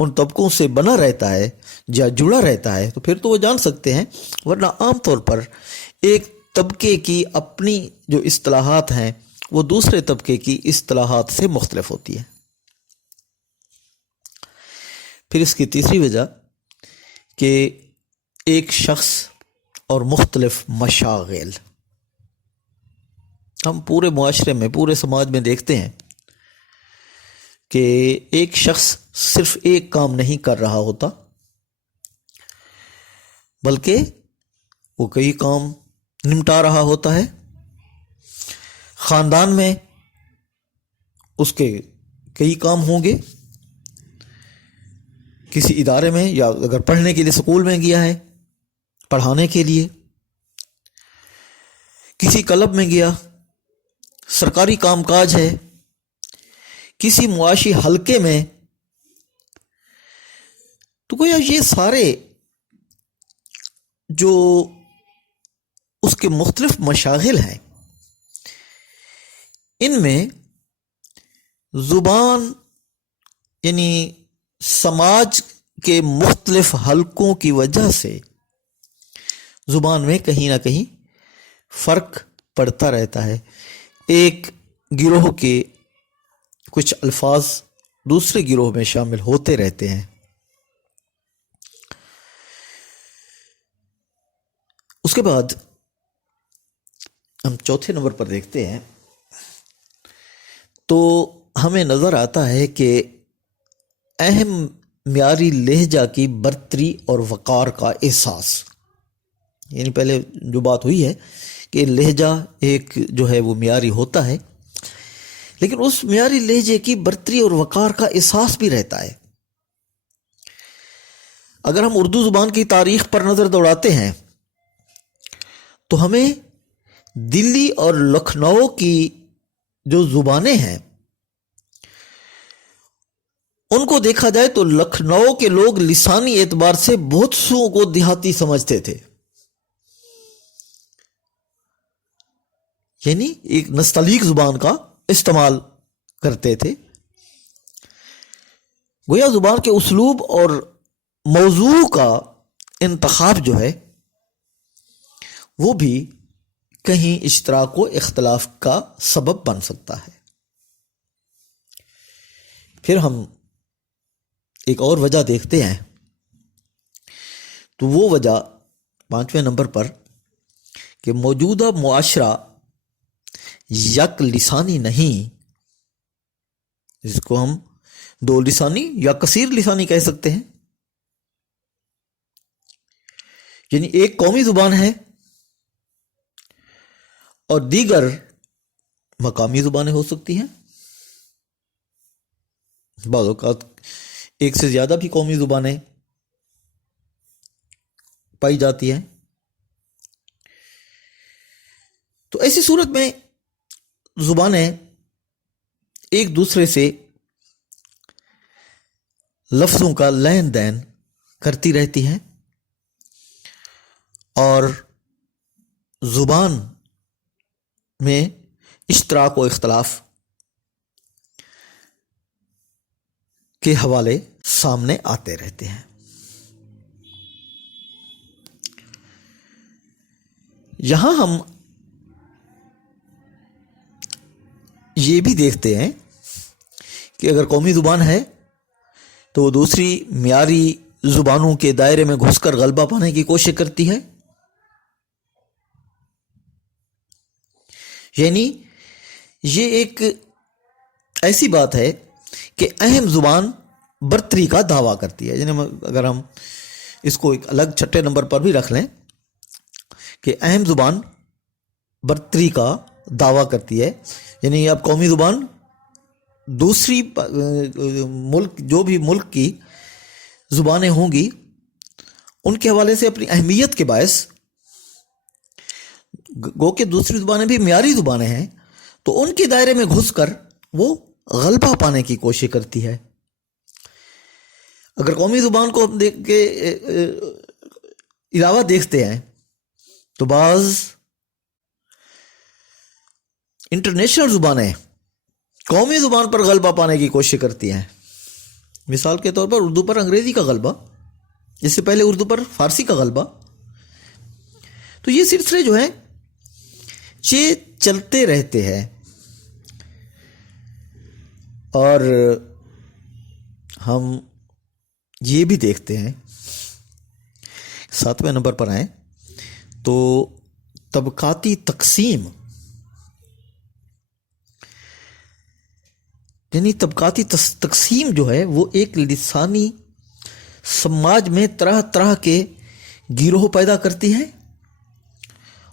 ان طبقوں سے بنا رہتا ہے یا جڑا رہتا ہے تو پھر تو وہ جان سکتے ہیں، ورنہ عام طور پر ایک طبقے کی اپنی جو اصطلاحات ہیں وہ دوسرے طبقے کی اصطلاحات سے مختلف ہوتی ہے۔ پھر اس کی تیسری وجہ کہ ایک شخص اور مختلف مشاغل، ہم پورے معاشرے میں، پورے سماج میں دیکھتے ہیں کہ ایک شخص صرف ایک کام نہیں کر رہا ہوتا، بلکہ وہ کئی کام نمٹا رہا ہوتا ہے۔ خاندان میں اس کے کئی کام ہوں گے، کسی ادارے میں یا اگر پڑھنے کے لیے اسکول میں گیا ہے، پڑھانے کے لیے، کسی کلب میں گیا، سرکاری کام کاج ہے، کسی معاشی حلقے میں، تو گویا یہ سارے جو اس کے مختلف مشاغل ہیں، ان میں زبان یعنی سماج کے مختلف حلقوں کی وجہ سے زبان میں کہیں نہ کہیں فرق پڑتا رہتا ہے۔ ایک گروہ کے کچھ الفاظ دوسرے گروہ میں شامل ہوتے رہتے ہیں۔ اس کے بعد ہم چوتھے نمبر پر دیکھتے ہیں تو ہمیں نظر آتا ہے کہ اہم معیاری لہجہ کی برتری اور وقار کا احساس، یعنی پہلے جو بات ہوئی ہے کہ لہجہ ایک جو ہے وہ معیاری ہوتا ہے، لیکن اس معیاری لہجے کی برتری اور وقار کا احساس بھی رہتا ہے۔ اگر ہم اردو زبان کی تاریخ پر نظر دوڑاتے ہیں تو ہمیں دلی اور لکھنؤ کی جو زبانیں ہیں ان کو دیکھا جائے تو لکھنؤ کے لوگ لسانی اعتبار سے بہت سو کو دیہاتی سمجھتے تھے، یعنی ایک نستعلیق زبان کا استعمال کرتے تھے۔ گویا زبان کے اسلوب اور موضوع کا انتخاب جو ہے وہ بھی کہیں اشتراک و اختلاف کا سبب بن سکتا ہے۔ پھر ہم ایک اور وجہ دیکھتے ہیں تو وہ وجہ 5ویں نمبر پر کہ موجودہ معاشرہ یک لسانی نہیں، جس کو ہم دو لسانی یا کثیر لسانی کہہ سکتے ہیں، یعنی ایک قومی زبان ہے اور دیگر مقامی زبانیں ہو سکتی ہیں، بعض اوقات ایک سے زیادہ بھی قومی زبانیں پائی جاتی ہیں۔ تو ایسی صورت میں زبانیں ایک دوسرے سے لفظوں کا لین دین کرتی رہتی ہیں اور زبان میں اشتراک و اختلاف کے حوالے سامنے آتے رہتے ہیں۔ یہاں ہم یہ بھی دیکھتے ہیں کہ اگر قومی زبان ہے تو وہ دوسری معیاری زبانوں کے دائرے میں گھس کر غلبہ پانے کی کوشش کرتی ہے، یعنی یہ ایک ایسی بات ہے کہ اہم زبان برتری کا دعویٰ کرتی ہے۔ یعنی اگر ہم اس کو ایک الگ چھٹے نمبر پر بھی رکھ لیں کہ اہم زبان برتری کا دعویٰ کرتی ہے، یعنی اب قومی زبان دوسری ملک جو بھی ملک کی زبانیں ہوں گی ان کے حوالے سے اپنی اہمیت کے باعث، گو کہ دوسری زبانیں بھی معیاری زبانیں ہیں، تو ان کے دائرے میں گھس کر وہ غلبہ پانے کی کوشش کرتی ہے۔ اگر قومی زبان کو ہم دیکھ کے علاوہ دیکھتے ہیں تو بعض انٹرنیشنل زبانیں قومی زبان پر غلبہ پانے کی کوشش کرتی ہیں، مثال کے طور پر اردو پر انگریزی کا غلبہ، اس سے پہلے اردو پر فارسی کا غلبہ. تو یہ سلسلے جو ہیں یہ چلتے رہتے ہیں. اور ہم یہ بھی دیکھتے ہیں، 7ویں نمبر پر آئیں تو طبقاتی تقسیم، یعنی طبقاتی تقسیم جو ہے وہ ایک لسانی سماج میں طرح طرح کے گروہ پیدا کرتی ہے،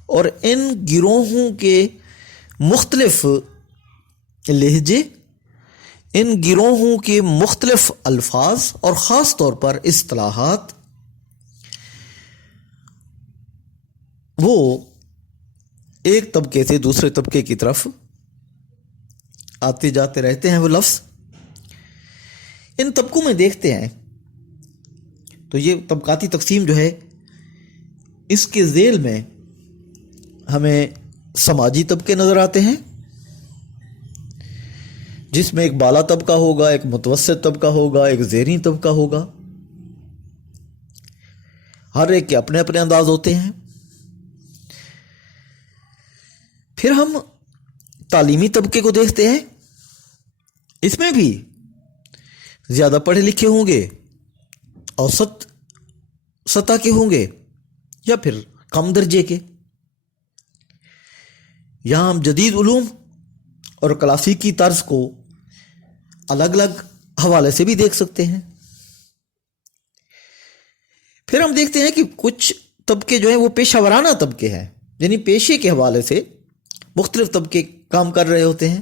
اور ان گروہوں کے مختلف لہجے، ان گروہوں کے مختلف الفاظ اور خاص طور پر اصطلاحات وہ ایک طبقے سے دوسرے طبقے کی طرف آتے جاتے رہتے ہیں. وہ لفظ ان طبقوں میں دیکھتے ہیں تو یہ طبقاتی تقسیم جو ہے اس کے ذیل میں ہمیں سماجی طبقے نظر آتے ہیں، جس میں ایک بالا طبقہ ہوگا، ایک متوسط طبقہ ہوگا، ایک زیریں طبقہ ہوگا. ہر ایک کے اپنے اپنے انداز ہوتے ہیں. پھر ہم تعلیمی طبقے کو دیکھتے ہیں. اس میں بھی زیادہ پڑھے لکھے ہوں گے، اوسط سطح کے ہوں گے، یا پھر کم درجے کے. یہاں ہم جدید علوم اور کلاسیکی طرز کو الگ الگ حوالے سے بھی دیکھ سکتے ہیں. پھر ہم دیکھتے ہیں کہ کچھ طبقے جو ہیں وہ پیشہ ورانہ طبقے ہیں، یعنی پیشے کے حوالے سے مختلف طبقے کام کر رہے ہوتے ہیں.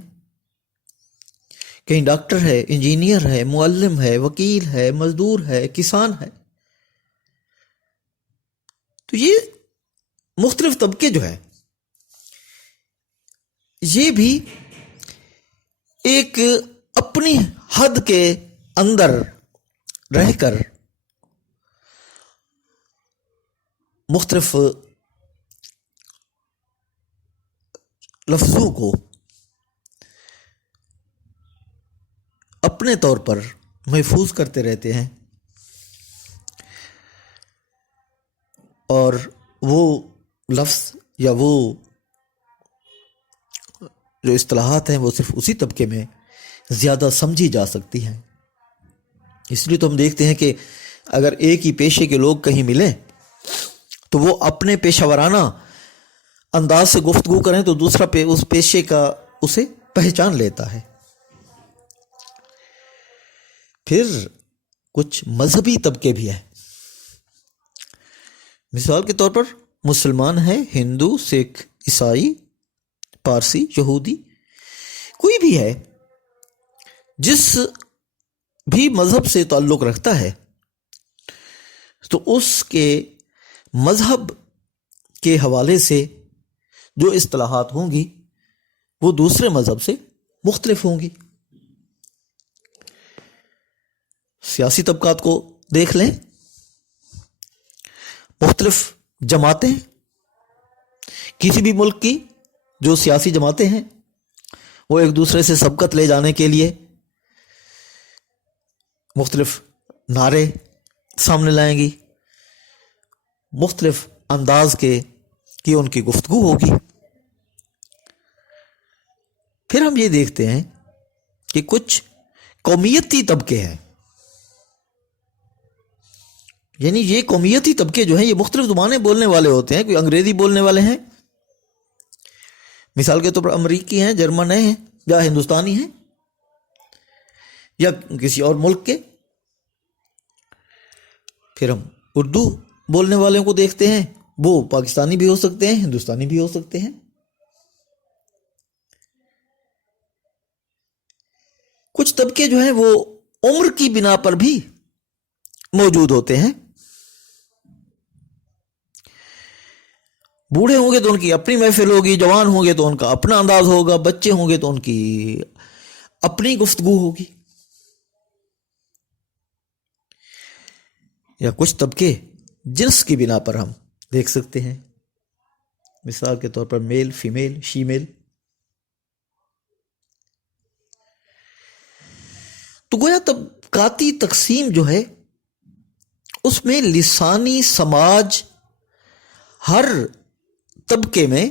کہیں ڈاکٹر ہے، انجینئر ہے، معلم ہے، وکیل ہے، مزدور ہے، کسان ہے. تو یہ مختلف طبقے جو ہیں یہ بھی ایک اپنی حد کے اندر رہ کر مختلف لفظوں کو اپنے طور پر محفوظ کرتے رہتے ہیں، اور وہ لفظ یا وہ جو اصطلاحات ہیں وہ صرف اسی طبقے میں زیادہ سمجھی جا سکتی ہیں. اس لیے تو ہم دیکھتے ہیں کہ اگر ایک ہی پیشے کے لوگ کہیں ملیں تو وہ اپنے پیشہ ورانہ انداز سے گفتگو کریں تو دوسرا اس پیشے کا اسے پہچان لیتا ہے. پھر کچھ مذہبی طبقے بھی ہیں. مثال کے طور پر مسلمان ہیں، ہندو، سکھ، عیسائی، پارسی، یہودی، کوئی بھی ہے جس بھی مذہب سے تعلق رکھتا ہے تو اس کے مذہب کے حوالے سے جو اصطلاحات ہوں گی وہ دوسرے مذہب سے مختلف ہوں گی. سیاسی طبقات کو دیکھ لیں. مختلف جماعتیں، کسی بھی ملک کی جو سیاسی جماعتیں ہیں وہ ایک دوسرے سے سبقت لے جانے کے لیے مختلف نعرے سامنے لائیں گی، مختلف انداز کی ان کی گفتگو ہوگی. پھر ہم یہ دیکھتے ہیں کہ کچھ قومیتی طبقے ہیں، یعنی یہ قومیتی طبقے جو ہیں یہ مختلف زبانیں بولنے والے ہوتے ہیں. کوئی انگریزی بولنے والے ہیں، مثال کے طور پر امریکی ہیں، جرمن ہیں، یا ہندوستانی ہیں، یا کسی اور ملک کے. پھر ہم اردو بولنے والوں کو دیکھتے ہیں، وہ پاکستانی بھی ہو سکتے ہیں، ہندوستانی بھی ہو سکتے ہیں. کچھ طبقے جو ہیں وہ عمر کی بنا پر بھی موجود ہوتے ہیں. بوڑھے ہوں گے تو ان کی اپنی محفل ہوگی، جوان ہوں گے تو ان کا اپنا انداز ہوگا، بچے ہوں گے تو ان کی اپنی گفتگو ہوگی. یا کچھ طبقے جنس کی بنا پر ہم دیکھ سکتے ہیں، مثال کے طور پر میل، فیمیل، شیمیل. تو گویا طبقاتی تقسیم جو ہے اس میں لسانی سماج ہر طبقے میں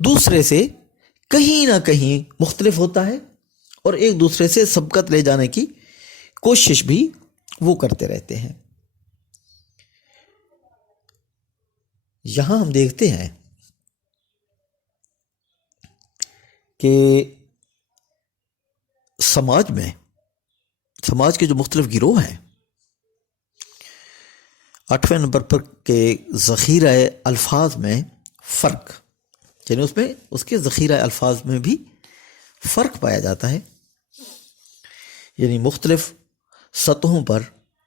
دوسرے سے کہیں نہ کہیں مختلف ہوتا ہے اور ایک دوسرے سے سبقت لے جانے کی کوشش بھی وہ کرتے رہتے ہیں. یہاں ہم دیکھتے ہیں کہ سماج کے جو مختلف گروہ ہیں، 8ویں نمبر پر کے ذخیرہ الفاظ میں فرق، یعنی اس کے ذخیرہ الفاظ میں بھی فرق پایا جاتا ہے. یعنی مختلف سطحوں پر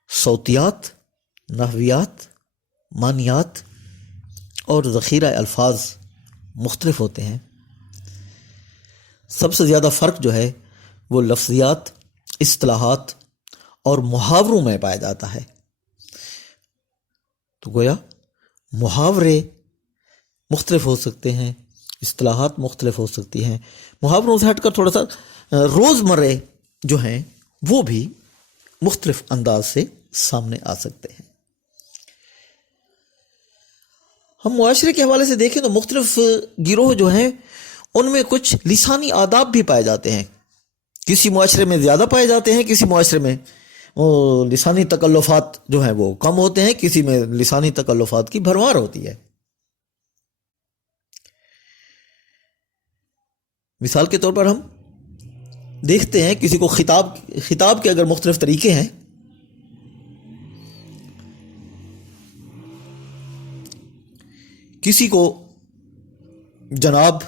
صوتیات، نحویات، معنیات اور ذخیرہ الفاظ مختلف ہوتے ہیں. سب سے زیادہ فرق جو ہے وہ لفظیات، اصطلاحات اور محاوروں میں پایا جاتا ہے. تو گویا محاورے مختلف ہو سکتے ہیں، اصطلاحات مختلف ہو سکتی ہیں. محاوروں سے ہٹ کر تھوڑا سا روزمرہ جو ہیں وہ بھی مختلف انداز سے سامنے آ سکتے ہیں. ہم معاشرے کے حوالے سے دیکھیں تو مختلف گروہ جو ہیں ان میں کچھ لسانی آداب بھی پائے جاتے ہیں. کسی معاشرے میں زیادہ پائے جاتے ہیں، کسی معاشرے میں لسانی تکلفات جو ہیں وہ کم ہوتے ہیں، کسی میں لسانی تکلفات کی بھرمار ہوتی ہے. مثال کے طور پر ہم دیکھتے ہیں کسی کو خطاب کے اگر مختلف طریقے ہیں، کسی کو جناب،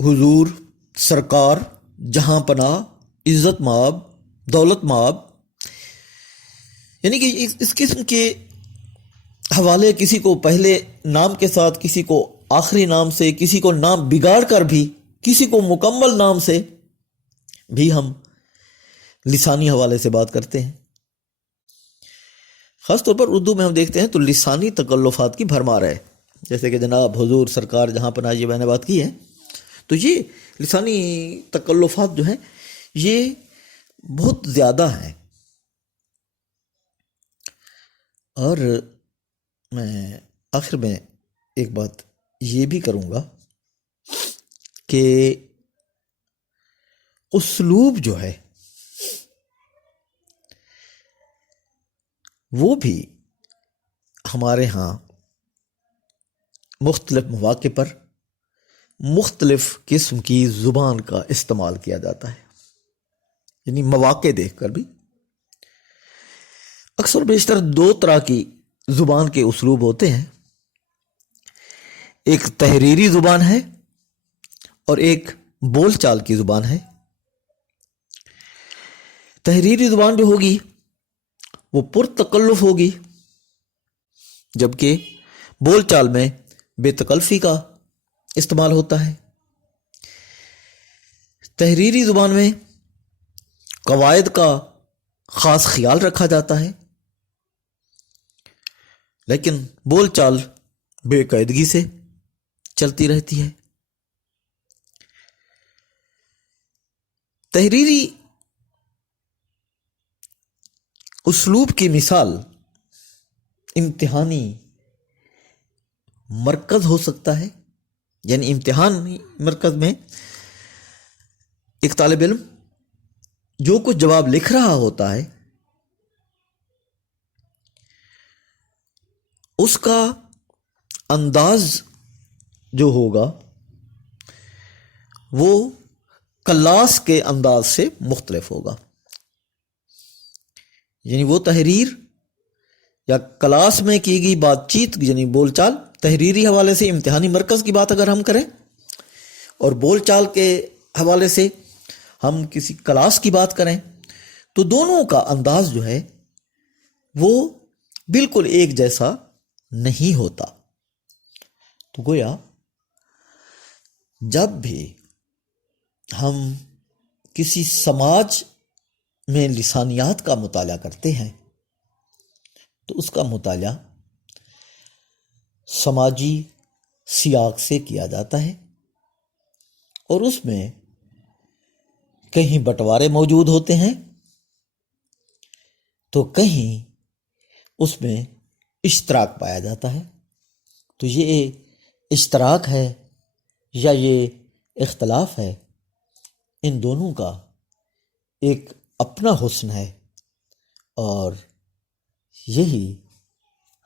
حضور، سرکار، جہاں پناہ، عزت مآب، دولت مآب، یعنی کہ اس قسم کے حوالے کسی کو پہلے نام کے ساتھ، کسی کو آخری نام سے، کسی کو نام بگاڑ کر بھی، کسی کو مکمل نام سے بھی ہم لسانی حوالے سے بات کرتے ہیں. خاص طور پر اردو میں ہم دیکھتے ہیں تو لسانی تکلفات کی بھرمار ہے، جیسے کہ جناب، حضور، سرکار، جہاں پناہ، یہ میں نے بات کی ہے. تو یہ لسانی تکلفات جو ہیں یہ بہت زیادہ ہیں. اور میں آخر میں ایک بات یہ بھی کروں گا کہ اسلوب جو ہے وہ بھی ہمارے ہاں مختلف مواقع پر مختلف قسم کی زبان کا استعمال کیا جاتا ہے. یعنی مواقع دیکھ کر بھی اکثر بیشتر دو طرح کی زبان کے اسلوب ہوتے ہیں. ایک تحریری زبان ہے اور ایک بول چال کی زبان ہے. تحریری زبان جو ہوگی وہ پرتکلف ہوگی، جبکہ بول چال میں بے تکلفی کا استعمال ہوتا ہے. تحریری زبان میں قواعد کا خاص خیال رکھا جاتا ہے، لیکن بول چال بے قاعدگی سے چلتی رہتی ہے. تحریری اسلوب کی مثال امتحانی مرکز ہو سکتا ہے. یعنی امتحانی مرکز میں ایک طالب علم جو کچھ جواب لکھ رہا ہوتا ہے اس کا انداز جو ہوگا وہ کلاس کے انداز سے مختلف ہوگا. یعنی وہ تحریر یا کلاس میں کی گئی بات چیت، یعنی بول چال، تحریری حوالے سے امتحانی مرکز کی بات اگر ہم کریں اور بول چال کے حوالے سے ہم کسی کلاس کی بات کریں، تو دونوں کا انداز جو ہے وہ بالکل ایک جیسا نہیں ہوتا. تو گویا جب بھی ہم کسی سماج میں لسانیات کا مطالعہ کرتے ہیں تو اس کا مطالعہ سماجی سیاق سے کیا جاتا ہے اور اس میں کہیں بٹوارے موجود ہوتے ہیں تو کہیں اس میں اشتراک پایا جاتا ہے۔ تو یہ اشتراک ہے یا یہ اختلاف ہے، ان دونوں کا ایک اپنا حسن ہے، اور یہی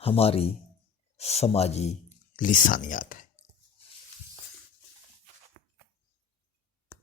ہماری سماجی لسانیات ہے۔